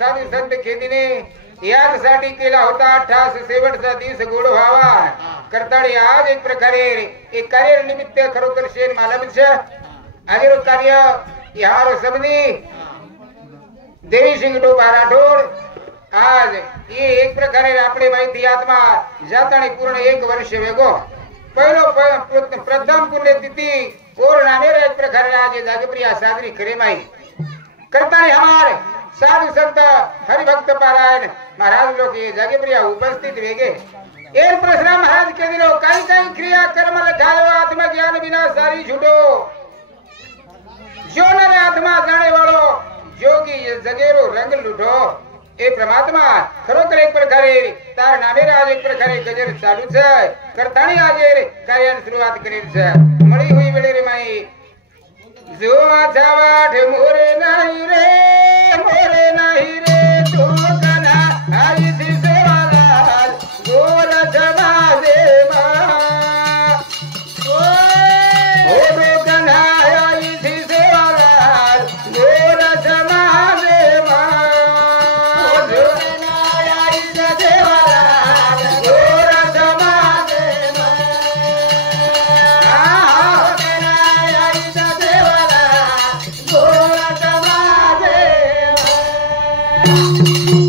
साधू संत खेदीने यासाठी केला होता ठास शेवटचा दिवस गोड व्हावा करताळी आज एक प्रकारे एक कार्य निमित्त खरोखर शेन मालमिष आगे कार्य यार समनी देवी सिंग डोबा राठोड आज ये एक प्रकारे आपले माहिती आत्मा जाताने पूर्ण 1 वर्ष वेगो पहिलो प्रथम पुण्यतिथि और नामेर एक प्रकारे आज जागप्रिया साधनी करे माही करताळी हमारे साधु संत हरिभक्त पारायण महाराज लोग ये जागप्रिया उपस्थित वेगे एक प्रश्न महाराज के दिलो काही काही क्रिया कर्म लखायो आत्मज्ञान बिना सारी छूटो जो नरे आत्मा जाने वालो जोगी ये जगेरो रंग लूटो ए परमात्मा खरोखर एक प्रकारे तार नामे आज एक प्रकारे गजर चालू छे करताणी आज कार्याની શરૂઆત કરી છે મળી हुई वेळे रे माई जो आछावाठ मोरे नाही रे तू कना आई थी सेवालाल गोर जमाजे मा ओ रे कना आई थी सेवालाल गोर जमाजे मा जो कना आई थी सेवालाल गोर जमाजे मा कना आई थी सेवालाल गोर जमाजे मा